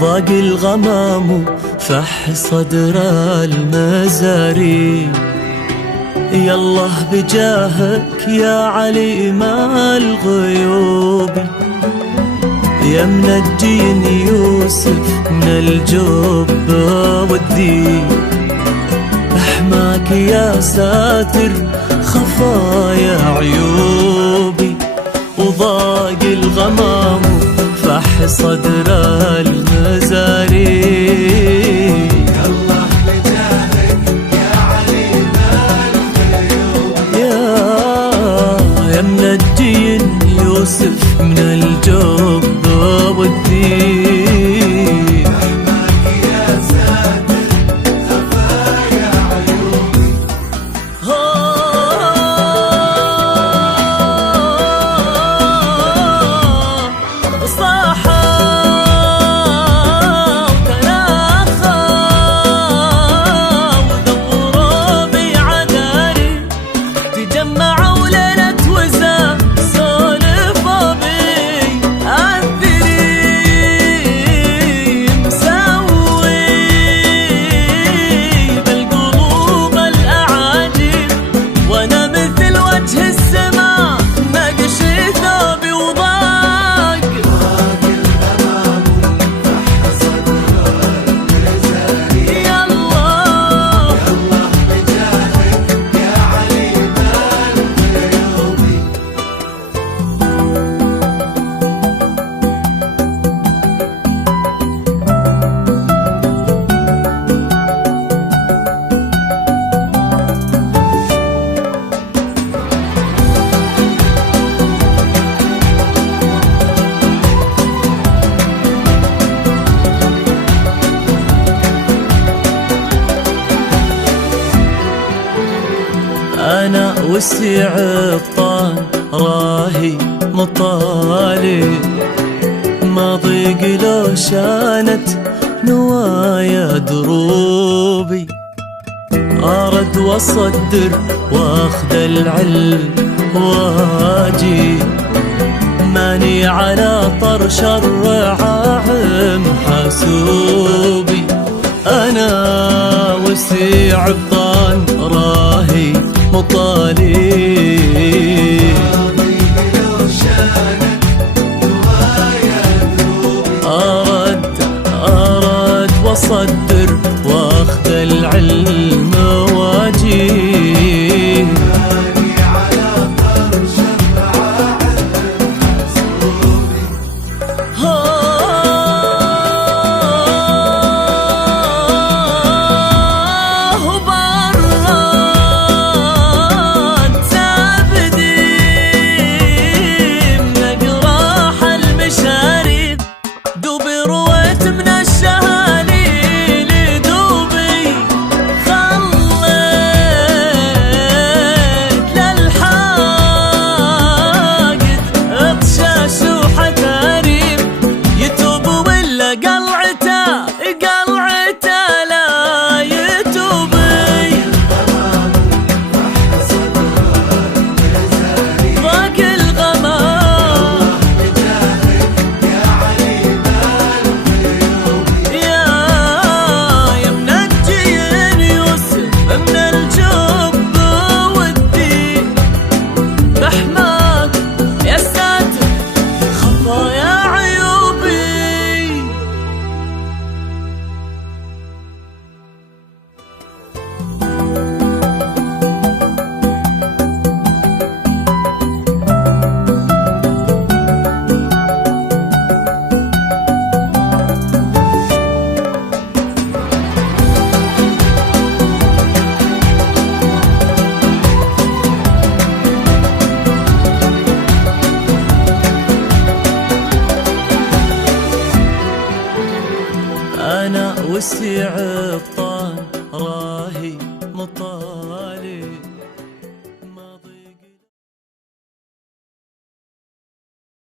ضاق الغمام فح صدر المزاري. يالله بجاهك يا عليم الغيوب، يا منجين يوسف من الجب والذيب. احماك يا ساتر خفايا عيوبي، وضاق الغمام فح صدر المزاري. يالله بجاهك يا عليم الغيوب، يا منجين يوسف من الجب والذيب. احماك يا ساتر خفايا عيوبي. صاحا وتناخى ودوروا بعذاري، تجمعوا ليلة وزا سولفوا بي عالذري. مسوي بالقلوب الأعاجيب، وانا مثل وجه السماء نقش ثوبي وضاق. ضاق الغمام فح صدر المزاري. يالله يالله بجاهك يا عليم الغيوب. أنا وسع الطان راهي مطالي، ما ضيق لو شانت نوايا دروبي. أرد وأصدر وأخذ العلم واجي، ماني على طرش الرعاهم حاسوبي. أنا وسيع الطان راهي مطالي، ضيق لو شانت نوايا ذنوبي. أرد وأصدر وأخذ العلم واجي. ماني على طرش الرعاهم حاسوبي. وبرد زبدي من أقراح المشاريب، دوبي رويت من الشهاليل دوبي. خليت للحاقد اطشاش وحتاريب، يتوب ولا قلعته لا يتوبي. ضاق الغمام بجاهك يا عليم الغيوب. يا منجين يوسف من الجب والذيب. بحماك يا ساتر خفايا عيوبي. أنا وسع الطان راهي مطالي.